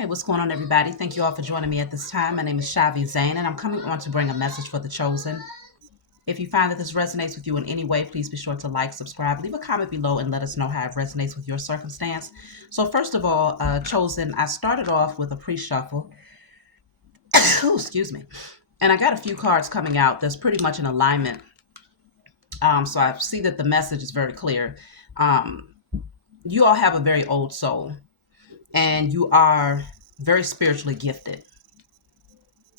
Hey, what's going on, everybody? Thank you all for joining me at this time. My name is Shavi Zane, and I'm coming on to bring a message for the chosen. If you find that this resonates with you in any way, please be sure to like, subscribe, leave a comment below, and let us know how it resonates with your circumstance. So, first of all, chosen, I started off with a pre-shuffle. Excuse me. And I got a few cards coming out that's pretty much in alignment. So I see that the message is very clear. You all have a very old soul, and you are very spiritually gifted.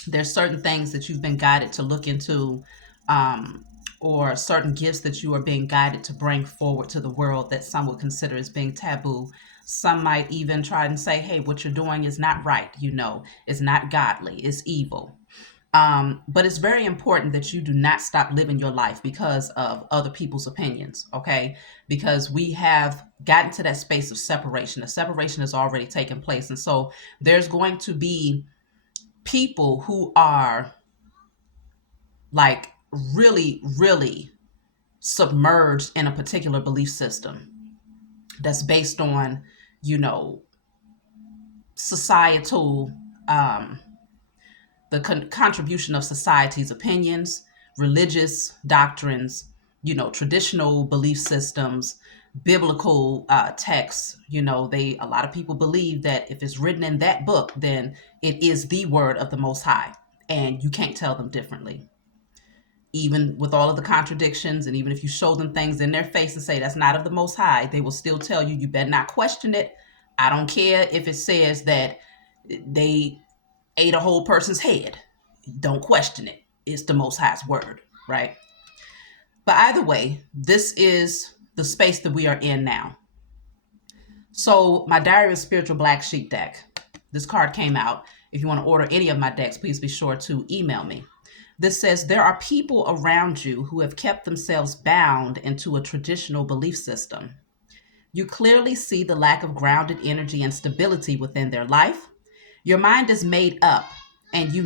There's certain things that you've been guided to look into, or certain gifts that you are being guided to bring forward to the world that some would consider as being taboo. Some might even try and say, hey, what you're doing is not right, it's not godly, it's evil. But it's very important that you do not stop living your life because of other people's opinions, okay? Because we have gotten to that space of separation. The separation has already taken place. And so there's going to be people who are like really, really submerged in a particular belief system that's based on, societal, the contribution of society's opinions, religious doctrines, traditional belief systems, biblical texts. A lot of people believe that if it's written in that book, then it is the word of the Most High, and you can't tell them differently. Even with all of the contradictions, and even if you show them things in their face and say that's not of the Most High, they will still tell you, you better not question it. I don't care if it says that they ate a whole person's head. Don't question it. It's the Most High's word, right? But either way, this is the space that we are in now. So my Diary of Spiritual Black Sheep deck, this card came out. If you want to order any of my decks, please be sure to email me. This says, there are people around you who have kept themselves bound into a traditional belief system. You clearly see the lack of grounded energy and stability within their life. Your mind is made up, and your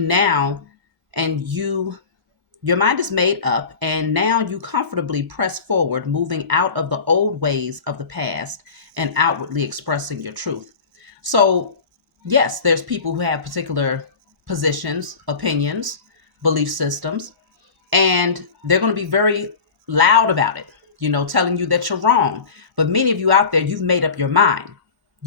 mind is made up, and now you comfortably press forward, moving out of the old ways of the past and outwardly expressing your truth. So, yes, there's people who have particular positions, opinions, belief systems, and they're going to be very loud about it, telling you that you're wrong. But many of you out there, you've made up your mind.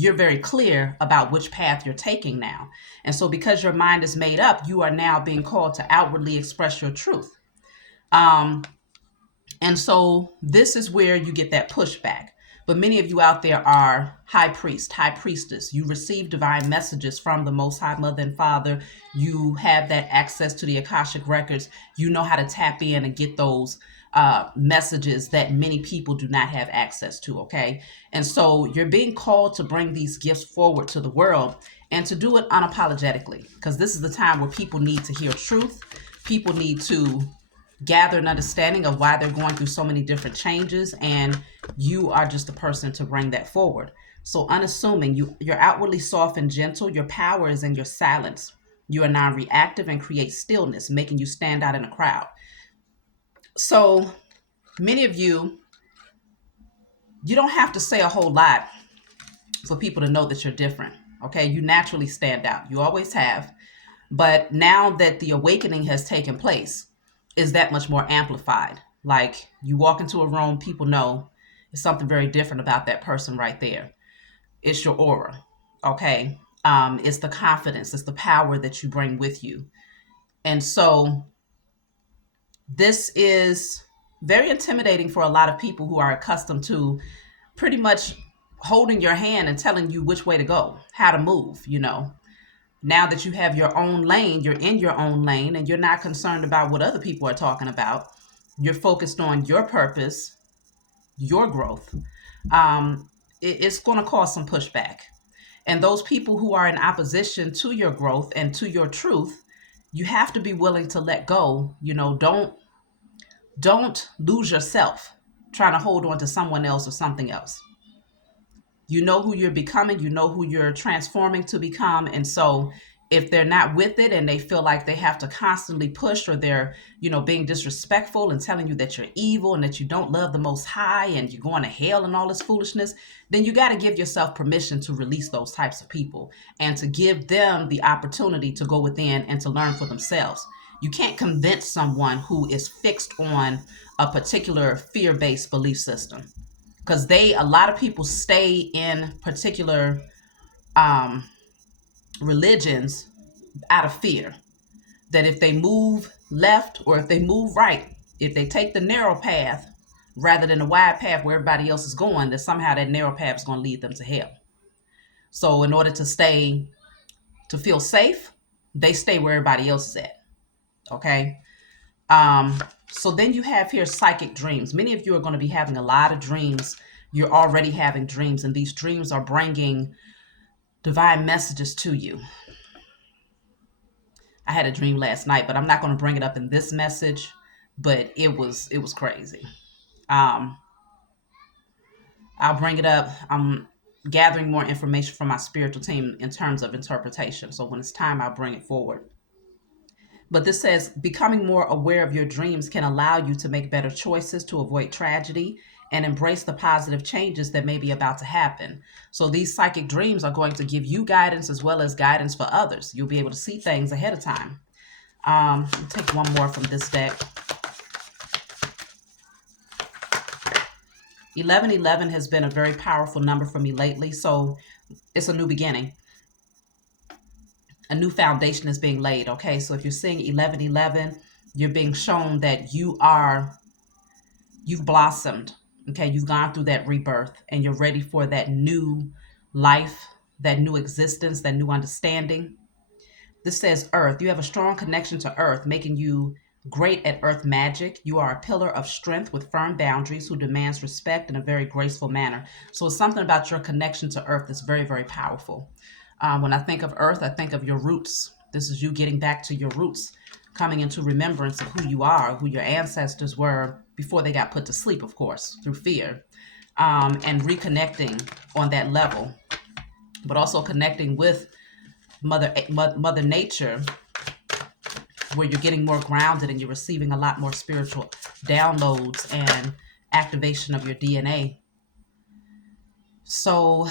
You're very clear about which path you're taking now. And so because your mind is made up, you are now being called to outwardly express your truth. And so this is where you get that pushback. But many of you out there are high priest, high priestess. You receive divine messages from the Most High Mother and Father. You have that access to the Akashic records. You know how to tap in and get those messages that many people do not have access to, okay? And so you're being called to bring these gifts forward to the world and to do it unapologetically, because this is the time where people need to hear truth. People need to gather an understanding of why they're going through so many different changes, and you are just the person to bring that forward. So unassuming, you're outwardly soft and gentle. Your power is in your silence. You are non-reactive and create stillness, making you stand out in a crowd. So many of you don't have to say a whole lot for people to know that you're different. Okay, you naturally stand out. You always have. But now that the awakening has taken place, is that much more amplified. Like, you walk into a room, people know there's something very different about that person right there. It's your aura, okay? It's the confidence, it's the power that you bring with you. And so this is very intimidating for a lot of people who are accustomed to pretty much holding your hand and telling you which way to go, how to move, Now that you have your own lane, you're in your own lane, and you're not concerned about what other people are talking about. You're focused on your purpose, your growth. It's going to cause some pushback. And those people who are in opposition to your growth and to your truth, you have to be willing to let go. Don't lose yourself trying to hold on to someone else or something else. You know who you're becoming, you know who you're transforming to become. And so if they're not with it and they feel like they have to constantly push, or they're, being disrespectful and telling you that you're evil and that you don't love the Most High and you're going to hell and all this foolishness, then you got to give yourself permission to release those types of people and to give them the opportunity to go within and to learn for themselves. You can't convince someone who is fixed on a particular fear-based belief system, because a lot of people stay in particular religions out of fear that if they move left or if they move right, if they take the narrow path rather than the wide path where everybody else is going, that somehow that narrow path is going to lead them to hell. So in order to feel safe, they stay where everybody else is at. Okay. So then you have here psychic dreams. Many of you are going to be having a lot of dreams. You're already having dreams, and these dreams are bringing divine messages to you. I had a dream last night, but I'm not going to bring it up in this message, but it was crazy. I'll bring it up. I'm gathering more information from my spiritual team in terms of interpretation. So when it's time, I'll bring it forward. But this says, becoming more aware of your dreams can allow you to make better choices to avoid tragedy and embrace the positive changes that may be about to happen. So these psychic dreams are going to give you guidance as well as guidance for others. You'll be able to see things ahead of time. Take one more from this deck. 1111 has been a very powerful number for me lately. So it's a new beginning. A new foundation is being laid. Okay, so if you're seeing 1111, you're being shown that you've blossomed. Okay, you've gone through that rebirth and you're ready for that new life, that new existence, that new understanding. This says Earth. You have a strong connection to Earth, making you great at Earth magic. You are a pillar of strength with firm boundaries who demands respect in a very graceful manner. So it's something about your connection to Earth that's very, very powerful. When I think of Earth, I think of your roots. This is you getting back to your roots, coming into remembrance of who you are, who your ancestors were before they got put to sleep, of course, through fear, and reconnecting on that level, but also connecting with Mother Nature, where you're getting more grounded and you're receiving a lot more spiritual downloads and activation of your DNA. So,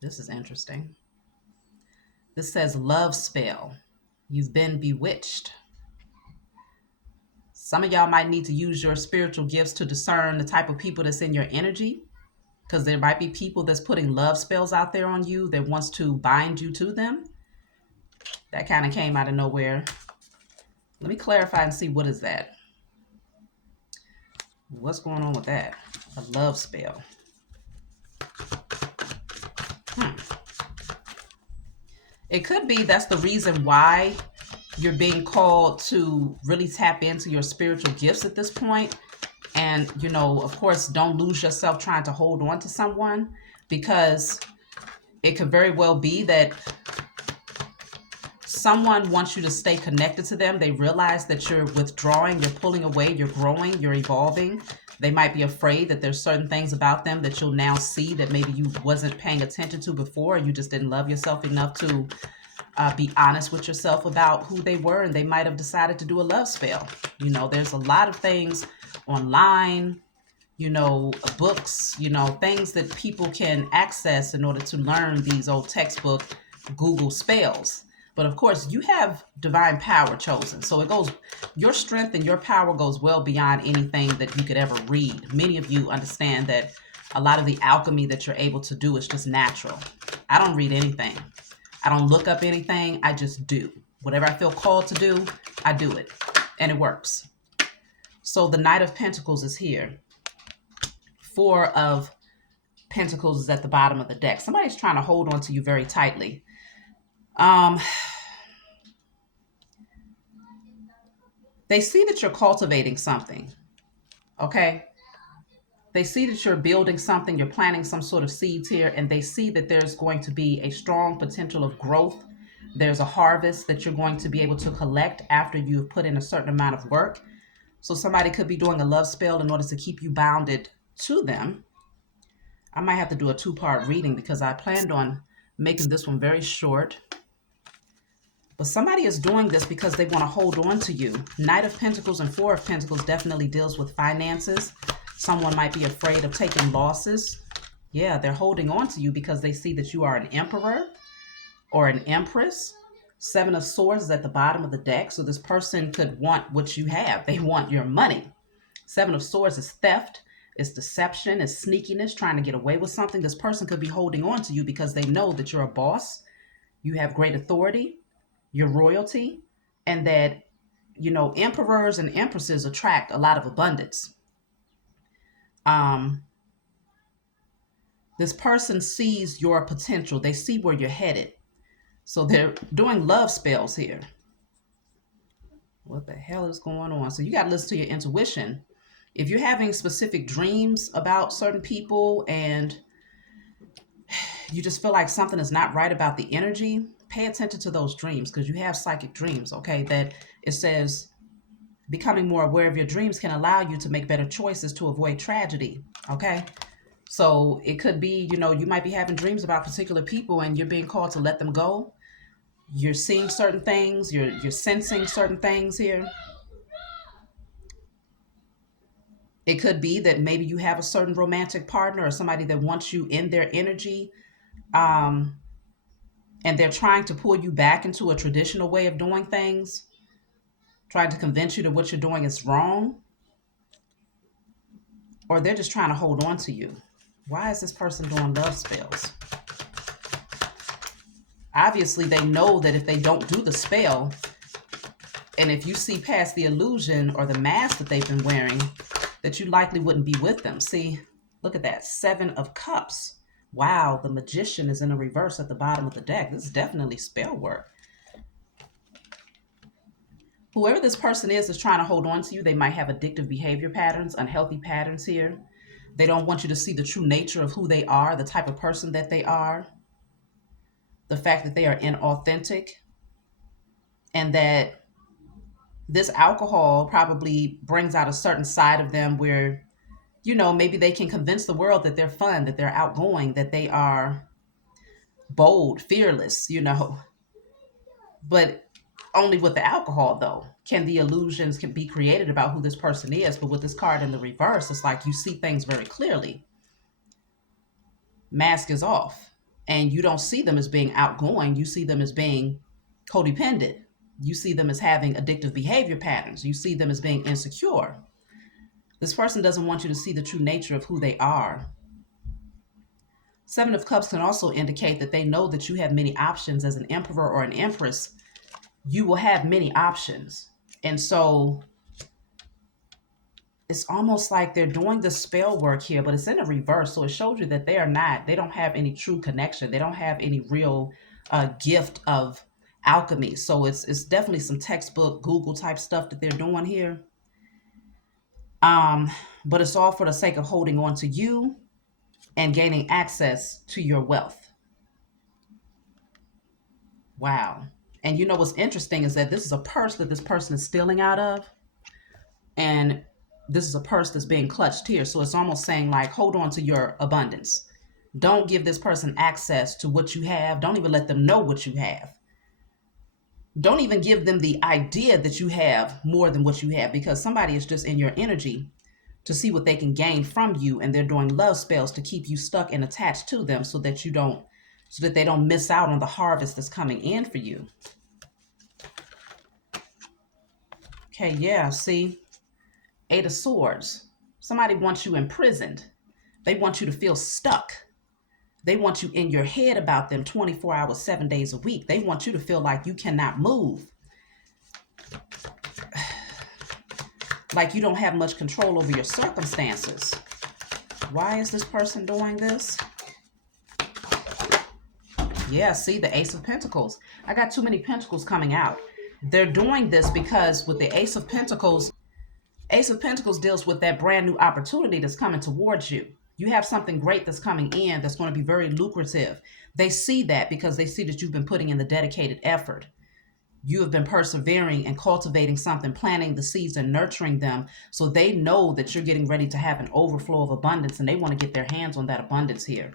this is interesting. This says love spell. You've been bewitched. Some of y'all might need to use your spiritual gifts to discern the type of people that's in your energy, because there might be people that's putting love spells out there on you that wants to bind you to them. That kind of came out of nowhere. Let me clarify and see, what is that? What's going on with that? A love spell. It could be that's the reason why you're being called to really tap into your spiritual gifts at this point. And, of course, don't lose yourself trying to hold on to someone, because it could very well be that someone wants you to stay connected to them. They realize that you're withdrawing, you're pulling away, you're growing, you're evolving. They might be afraid that there's certain things about them that you'll now see that maybe you wasn't paying attention to before. You just didn't love yourself enough to be honest with yourself about who they were, and they might have decided to do a love spell. There's a lot of things online, books, things that people can access in order to learn these old textbook Google spells. But of course, you have divine power chosen. So your strength and your power goes well beyond anything that you could ever read. Many of you understand that a lot of the alchemy that you're able to do is just natural. I don't read anything. I don't look up anything. I just do. Whatever I feel called to do, I do it. And it works. So the Knight of Pentacles is here. 4 of Pentacles is at the bottom of the deck. Somebody's trying to hold on to you very tightly. They see that you're cultivating something. Okay? They see that you're building something, you're planting some sort of seeds here, and they see that there's going to be a strong potential of growth. There's a harvest that you're going to be able to collect after you've put in a certain amount of work. So somebody could be doing a love spell in order to keep you bounded to them. I might have to do a 2-part reading because I planned on making this one very short. But somebody is doing this because they want to hold on to you. Knight of Pentacles and Four of Pentacles definitely deals with finances. Someone might be afraid of taking losses. Yeah, they're holding on to you because they see that you are an emperor or an empress. Seven of Swords is at the bottom of the deck. So this person could want what you have. They want your money. Seven of Swords is theft, is deception, is sneakiness, trying to get away with something. This person could be holding on to you because they know that you're a boss. You have great authority. Your royalty, and that, you know, emperors and empresses attract a lot of abundance. This person sees your potential. They see where you're headed. So they're doing love spells here. What the hell is going on? So you got to listen to your intuition. If you're having specific dreams about certain people and you just feel like something is not right about the energy, pay attention to those dreams, because you have psychic dreams, okay? That it says becoming more aware of your dreams can allow you to make better choices to avoid tragedy, okay? So it could be, you know, you might be having dreams about particular people and you're being called to let them go. You're seeing certain things, you're sensing certain things here. It could be that maybe you have a certain romantic partner or somebody that wants you in their energy, and they're trying to pull you back into a traditional way of doing things, trying to convince you that what you're doing is wrong, or they're just trying to hold on to you. Why is this person doing love spells? Obviously, they know that if they don't do the spell, and if you see past the illusion or the mask that they've been wearing, that you likely wouldn't be with them. See, look at that. Seven of Cups. Wow, the Magician is in a reverse at the bottom of the deck. This is definitely spell work. Whoever this person is trying to hold on to you. They might have addictive behavior patterns, unhealthy patterns here. They don't want you to see the true nature of who they are, the type of person that they are, the fact that they are inauthentic, and that this alcohol probably brings out a certain side of them where, you know, maybe they can convince the world that they're fun, that they're outgoing, that they are bold, fearless, you know. But only with the alcohol, though, can the illusions can be created about who this person is. But with this card in the reverse, it's like you see things very clearly. Mask is off. And you don't see them as being outgoing. You see them as being codependent. You see them as having addictive behavior patterns. You see them as being insecure. This person doesn't want you to see the true nature of who they are. Seven of Cups can also indicate that they know that you have many options as an emperor or an empress. You will have many options. And so it's almost like they're doing the spell work here, but it's in a reverse. So it shows you that they don't have any true connection. They don't have any real gift of alchemy. So it's definitely some textbook Google type stuff that they're doing here. But it's all for the sake of holding on to you and gaining access to your wealth. Wow. And you know what's interesting is that this is a purse that this person is stealing out of. And this is a purse that's being clutched here. So it's almost saying like, hold on to your abundance. Don't give this person access to what you have. Don't even let them know what you have. Don't even give them the idea that you have more than what you have, because somebody is just in your energy to see what they can gain from you. And they're doing love spells to keep you stuck and attached to them so that they don't miss out on the harvest that's coming in for you. Okay, yeah, see? Eight of Swords. Somebody wants you imprisoned. They want you to feel stuck. They want you in your head about them 24 hours, 7 days a week. They want you to feel like you cannot move. Like you don't have much control over your circumstances. Why is this person doing this? Yeah, see, the Ace of Pentacles. I got too many pentacles coming out. They're doing this because with the Ace of Pentacles deals with that brand new opportunity that's coming towards you. You have something great that's coming in that's going to be very lucrative. They see that because they see that you've been putting in the dedicated effort. You have been persevering and cultivating something, planting the seeds and nurturing them. So they know that you're getting ready to have an overflow of abundance, and they want to get their hands on that abundance here.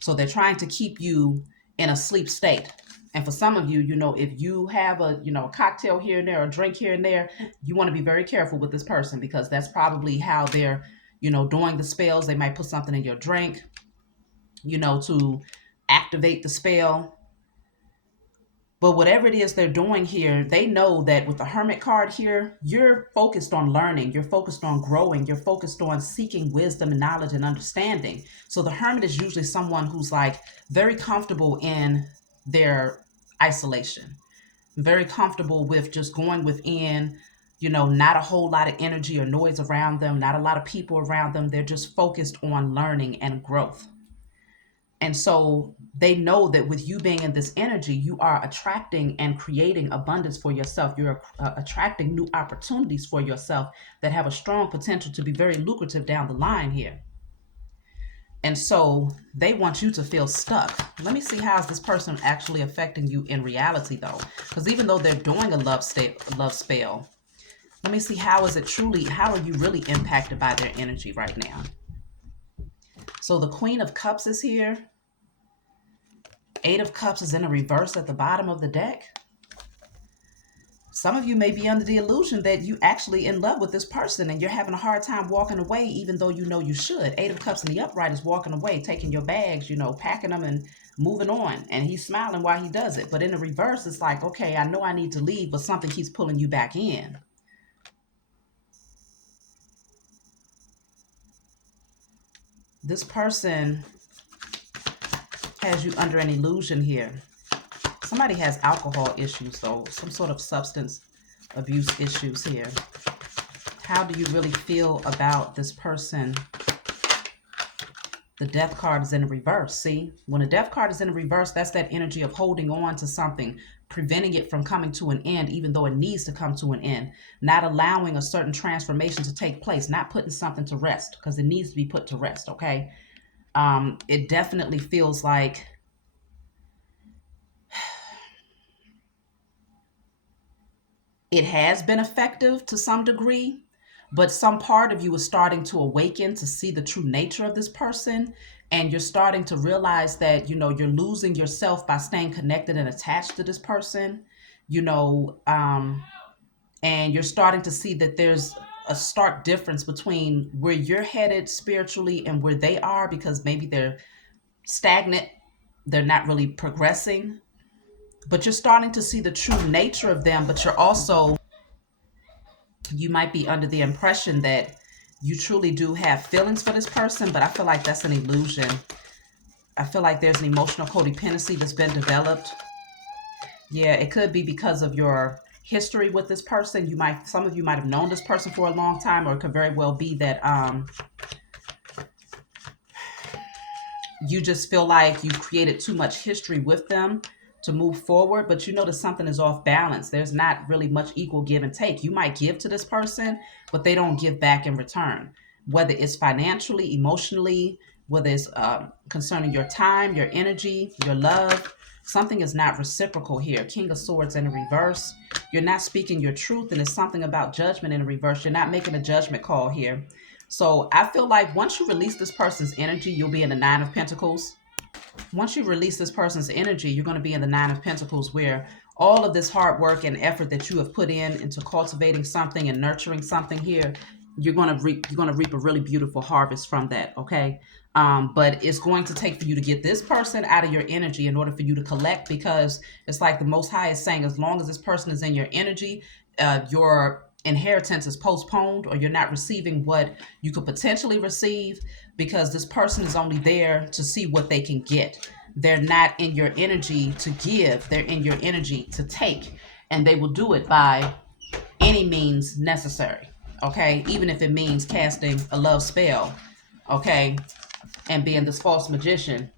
So they're trying to keep you in a sleep state. And for some of you, if you have a cocktail here and there, or a drink here and there, you want to be very careful with this person, because that's probably how they're, doing the spells. They might put something in your drink, to activate the spell. But whatever it is they're doing here, they know that with the Hermit card here, you're focused on learning, you're focused on growing, you're focused on seeking wisdom and knowledge and understanding. So the Hermit is usually someone who's like very comfortable in their isolation, very comfortable with just going within, not a whole lot of energy or noise around them, not a lot of people around them. They're just focused on learning and growth. And so they know that with you being in this energy, you are attracting and creating abundance for yourself. You're attracting new opportunities for yourself that have a strong potential to be very lucrative down the line here. And so they want you to feel stuck. Let me see, how is this person actually affecting you in reality, though? Because even though they're doing a love spell, let me see, how are you really impacted by their energy right now? So the Queen of Cups is here. Eight of Cups is in a reverse at the bottom of the deck. Some of you may be under the illusion that you actually in love with this person and you're having a hard time walking away, even though you know you should. Eight of Cups in the upright is walking away, taking your bags, packing them and moving on. And he's smiling while he does it. But in the reverse, it's like, okay, I know I need to leave, but something keeps pulling you back in. This person has you under an illusion here. Somebody has alcohol issues, though, some sort of substance abuse issues here. How do you really feel about this person? The Death card is in the reverse. See, when a Death card is in the reverse, that's that energy of holding on to something, preventing it from coming to an end, even though it needs to come to an end, not allowing a certain transformation to take place, not putting something to rest, because it needs to be put to rest. Okay. It definitely feels like it has been effective to some degree, but some part of you is starting to awaken to see the true nature of this person. And you're starting to realize that, you're losing yourself by staying connected and attached to this person, and you're starting to see that there's a stark difference between where you're headed spiritually and where they are, because maybe they're stagnant, they're not really progressing, but you're starting to see the true nature of them. But you might be under the impression that you truly do have feelings for this person, but I feel like that's an illusion. I feel like there's an emotional codependency that's been developed. Yeah, it could be because of your history with this person. Some of you might have known this person for a long time, or it could very well be that you just feel like you've created too much history with them to move forward, but that something is off balance. There's not really much equal give and take. You might give to this person, but they don't give back in return, whether it's financially, emotionally, whether it's concerning your time, your energy, your love. Something is not reciprocal here. King of Swords in the reverse. You're not speaking your truth, and it's something about judgment in the reverse. You're not making a judgment call here. So I feel like once you release this person's energy, you'll be in the Nine of Pentacles. Once you release this person's energy, you're going to be in the Nine of Pentacles, where all of this hard work and effort that you have put into cultivating something and nurturing something here, you're going to reap a really beautiful harvest from that. Okay. But it's going to take for you to get this person out of your energy in order for you to collect, because it's like the Most High is saying, as long as this person is in your energy, your inheritance is postponed, or you're not receiving what you could potentially receive, because this person is only there to see what they can get. They're not in your energy to give, they're in your energy to take, and they will do it by any means necessary. Okay, even if it means casting a love spell, okay, and being this false magician,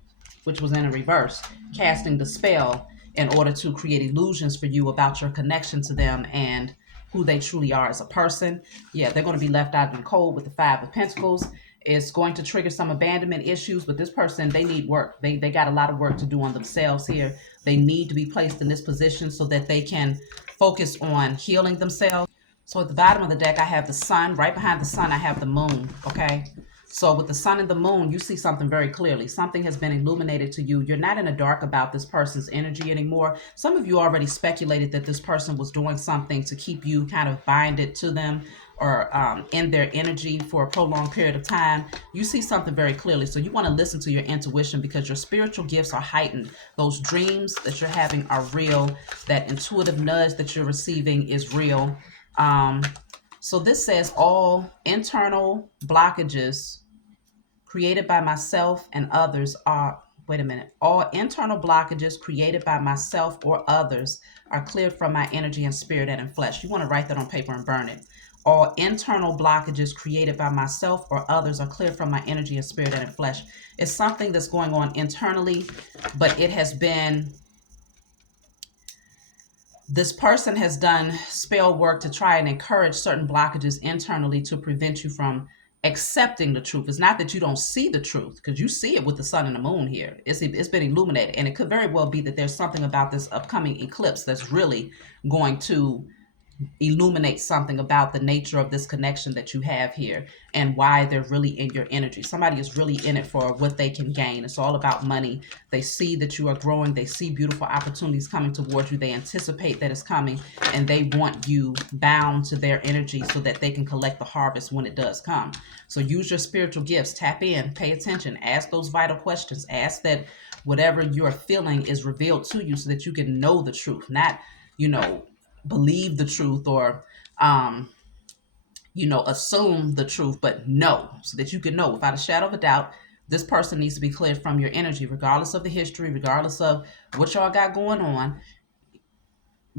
which was in a reverse, casting the spell in order to create illusions for you about your connection to them and who they truly are as a person. Yeah, they're going to be left out in the cold with the Five of Pentacles. It's going to trigger some abandonment issues, but this person, they need work. They got a lot of work to do on themselves here. They need to be placed in this position so that they can focus on healing themselves. So at the bottom of the deck, I have the Sun. Right behind the Sun, I have the Moon, okay? So with the sun and the moon, you see something very clearly. Something has been illuminated to you. You're not in the dark about this person's energy anymore. Some of you already speculated that this person was doing something to keep you kind of binded to them or in their energy for a prolonged period of time. You see something very clearly. So you want to listen to your intuition because your spiritual gifts are heightened. Those dreams that you're having are real. That intuitive nudge that you're receiving is real. So this says all internal blockages created by myself and others are, wait a minute, all internal blockages created by myself or others are cleared from my energy and spirit and in flesh. You want to write that on paper and burn it. All internal blockages created by myself or others are cleared from my energy and spirit and in flesh. It's something that's going on internally, but it has been, this person has done spell work to try and encourage certain blockages internally to prevent you from accepting the truth. It's not that you don't see the truth, because you see it with the sun and the moon here. It's been illuminated, and it could very well be that there's something about this upcoming eclipse that's really going to illuminate something about the nature of this connection that you have here and why they're really in your energy. Somebody is really in it for what they can gain. It's all about money. They see that you are growing. They see beautiful opportunities coming towards you. They anticipate that it's coming, and they want you bound to their energy so that they can collect the harvest when it does come. So use your spiritual gifts. Tap in, pay attention, ask those vital questions. Ask that whatever you're feeling is revealed to you so that you can know the truth, not, believe the truth or assume the truth, but know, so that you can know without a shadow of a doubt this person needs to be cleared from your energy, regardless of the history, regardless of what y'all got going on.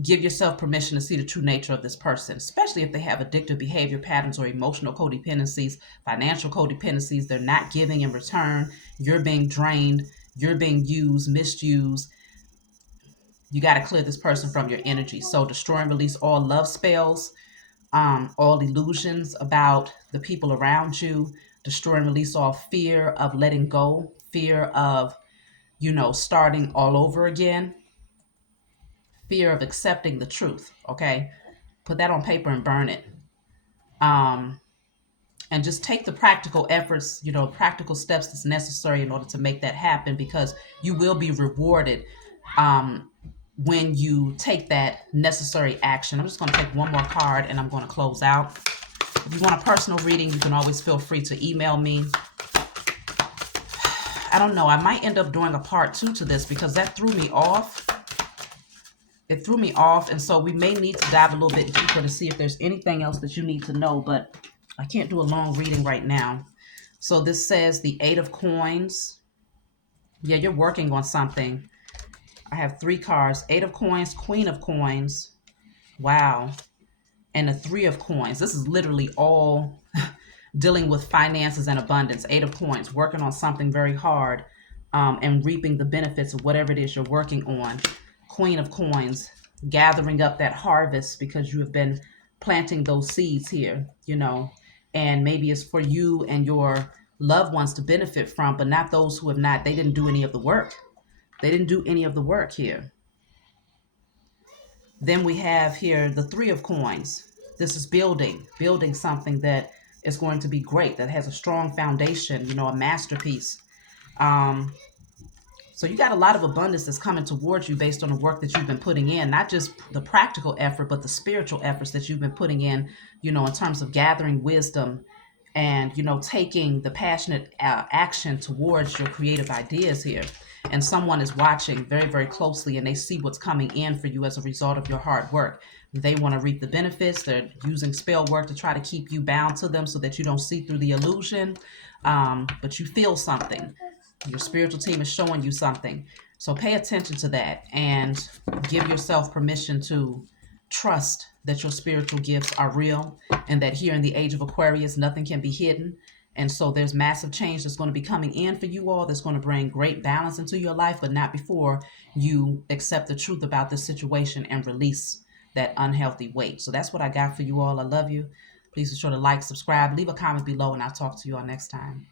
Give yourself permission to see the true nature of this person, especially if they have addictive behavior patterns or emotional codependencies, financial codependencies. They're not giving in return. You're being drained. You're being used, misused. You got to clear this person from your energy. So destroy and release all love spells, all illusions about the people around you. Destroy and release all fear of letting go, fear of, starting all over again, fear of accepting the truth. Okay. Put that on paper and burn it. And just take the practical efforts, practical steps that's necessary in order to make that happen, because you will be rewarded when you take that necessary action. I'm just going to take one more card and I'm going to close out. If you want a personal reading, you can always feel free to email me. I don't know. I might end up doing a part 2 to this because that threw me off. It threw me off. And so we may need to dive a little bit deeper to see if there's anything else that you need to know. But I can't do a long reading right now. So this says the 8 of Coins. Yeah, you're working on something. I have 3 cards. 8 of Coins, Queen of Coins. Wow. And the 3 of Coins. This is literally all dealing with finances and abundance. 8 of Coins, working on something very hard and reaping the benefits of whatever it is you're working on. Queen of Coins, gathering up that harvest because you have been planting those seeds here, and maybe it's for you and your loved ones to benefit from, but not those who have not. They didn't do any of the work. They didn't do any of the work here. Then we have here the 3 of Coins. This is building something that is going to be great, that has a strong foundation, a masterpiece. So you got a lot of abundance that's coming towards you based on the work that you've been putting in, not just the practical effort, but the spiritual efforts that you've been putting in, in terms of gathering wisdom and, taking the passionate action towards your creative ideas here. And someone is watching very, very closely, and they see what's coming in for you as a result of your hard work. They want to reap the benefits. They're using spell work to try to keep you bound to them so that you don't see through the illusion. But you feel something. Your spiritual team is showing you something. So pay attention to that and give yourself permission to trust that your spiritual gifts are real and that here in the age of Aquarius, nothing can be hidden. And so there's massive change that's going to be coming in for you all, that's going to bring great balance into your life, but not before you accept the truth about this situation and release that unhealthy weight. So that's what I got for you all. I love you. Please be sure to like, subscribe, leave a comment below, and I'll talk to you all next time.